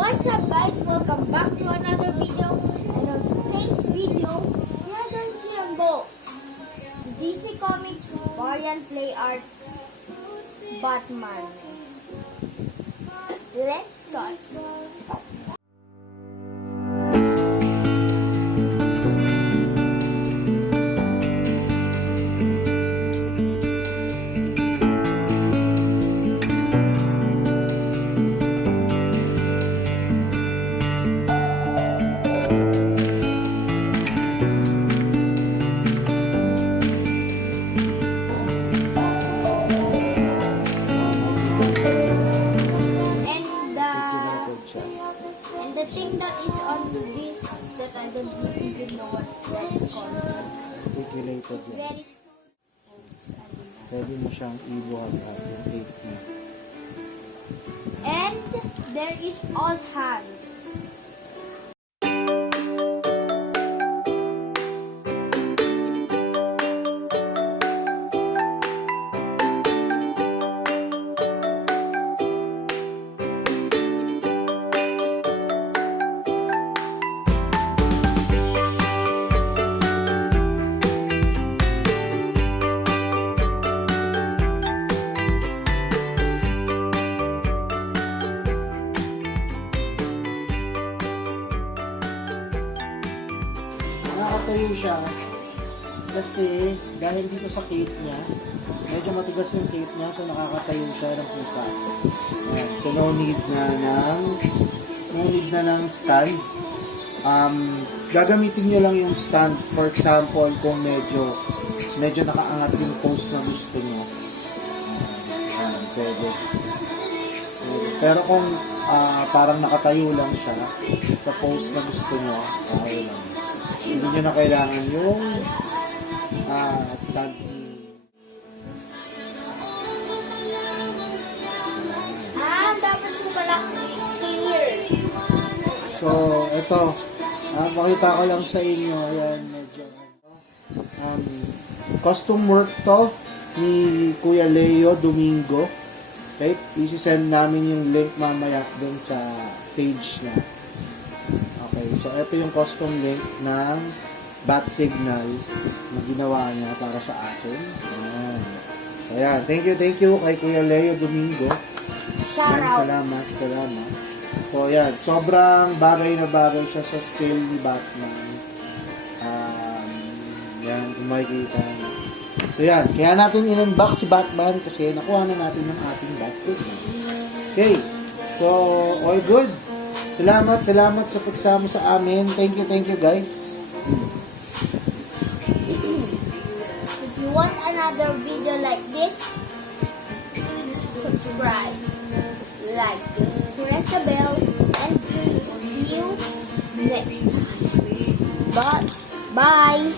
What's up guys? Welcome back to another video. And on today's video, we are going to unbox DC Comics Variant Play Arts Batman. Let's start. And the thing that is on this that I don't even know what that is called. Regulated yan. Very Pwede mo siyang ibuhat at yung 8 na. And there is alt hands. Nakakatayo siya kasi dahil dito sa cape niya, medyo matigas yung cape niya, so nakakatayo siya ng pusa. Ayan. So no need na ng stand. Gagamitin nyo lang yung stand, for example, kung medyo nakaangat yung pose na gusto nyo. Ayan, pwede. Pero kung parang nakatayo lang siya sa pose na gusto nyo, okay lang. Hindi nyo na kailangan yung stand. Dapat ko pala clear. So, ito. Pakita ko lang sa inyo. Ayan, medyo custom work to ni Kuya Leo Domingo. Okay? Isi-send namin yung link mamaya dun sa page niya. Okay, so ito yung custom link ng bat signal na ginawa niya para sa atin. Ayan. So, ayan. Thank you kay Kuya Leo Domingo. Shout out. Salamat. So, ayan. Sobrang bagay na bagay siya sa scale ni Batman. Yan, kung makikita niyo. So, yan. Kaya natin in-unbox si Batman kasi nakuha na natin yung ating bat signal. Okay. So, all good. Salamat sa pagsama sa amin. Thank you guys. If you want another video like this, subscribe, like, press the bell, and see you next time. Bye.